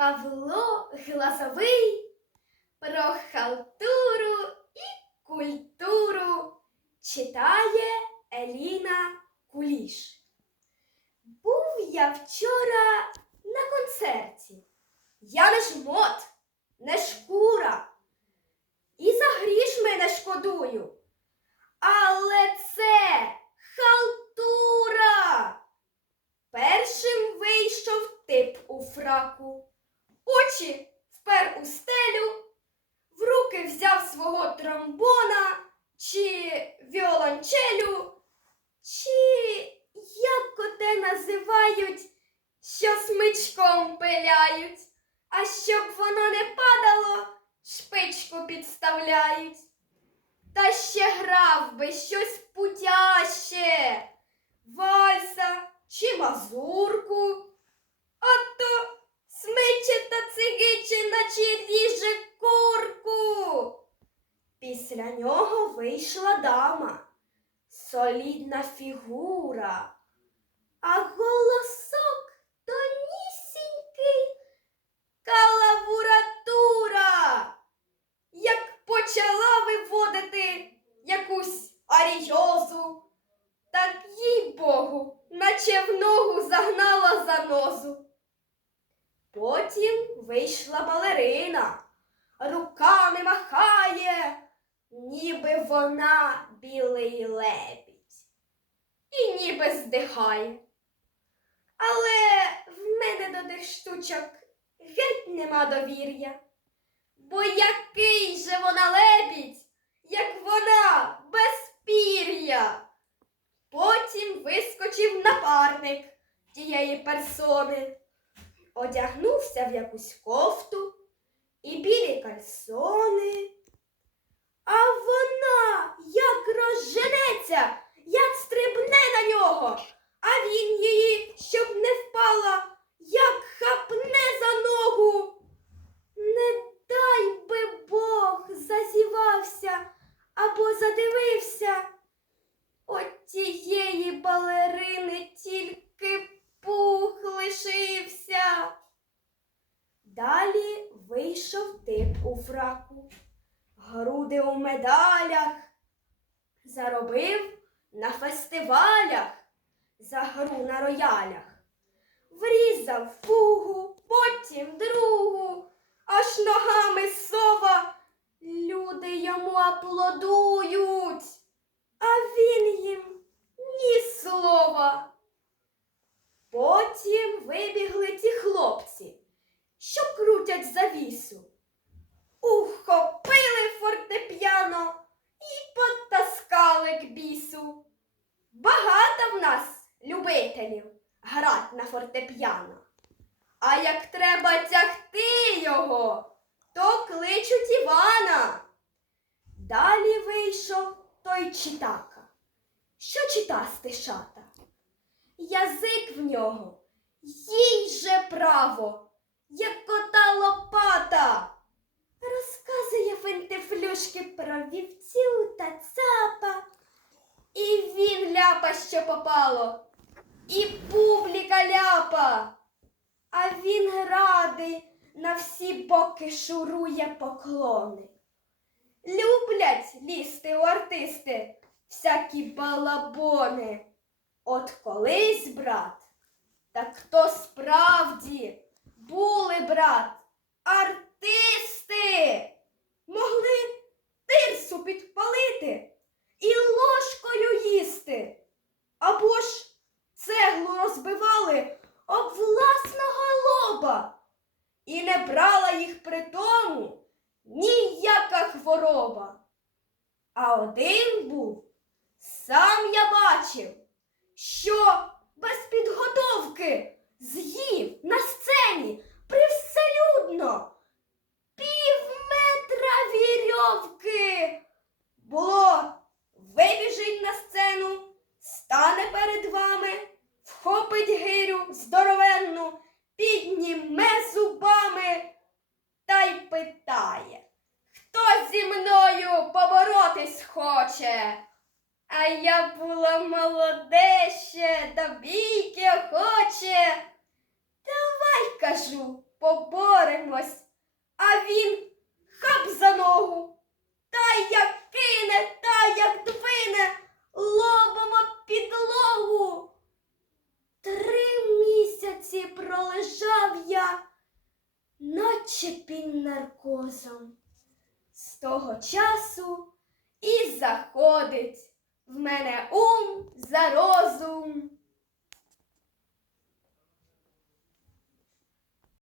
Павло Глазовий про халтуру і культуру читає Еліна Куліш. Був я вчора на концерті. Я не жмот, не шкура. І за гріш ми не шкодую. Але це халтура. Першим вийшов тип у фраку. Очі впер у стелю, в руки взяв свого тромбона чи віолончелю, чи як коте називають, що смичком пиляють, а щоб воно не падало, шпичку підставляють. Та ще грав би щось путяще, вальса чи мазурку, а то наче ріже курку. Після нього вийшла дама, солідна фігура, а голосок тонісінький калавуратура. Як почала виводити якусь аріозу, так їй Богу, наче в ногу загнала занозу. Потім вийшла балерина, руками махає, ніби вона білий лебідь, і ніби здихає. Але в мене до тих штучок геть нема довір'я. Бо який же вона лебідь, як вона без пір'я. Потім вискочив напарник тієї персони, одягнувся в якусь кофту і білі кальсони. А вона як розженеться, як стрибне на нього, а він її, щоб не впала, як хапне за ногу. Не дай би Бог зазівався або задивився. От тієї балерини тільки пух лишився. Далі вийшов тип у фраку, груди у медалях, заробив на фестивалях, за гру на роялях, врізав фугу, потім другу, аж ногами сова. Люди йому аплодують, а він їм ні слова. Потім вибігли ті хлопці, що крутять завісу. Любителів грать на фортепіано. А як треба тягти його, то кличуть Івана. Далі вийшов той читака. Що чита стишата? Язик в нього, їй же право, як кота лопата. Розказує фентифлюшки про вівцю та цапа. І він ляпа, що попало, і публіка ляпа. А він радий на всі боки шурує поклони. Люблять лізти у артисти всякі балабони. От колись, брат, так то справді були, брат, артисти, могли тирсу підпалити не брала їх при тому? Ніяка хвороба. А один був, сам я бачив, що без підготовки хоче? А я була молоде ще, до бійки охоче. Давай, кажу, поборемось. А він хап за ногу. Та як кине, та як двине лобом об підлогу. Три місяці пролежав я, наче під наркозом. З того часу заходить в мене ум за розум.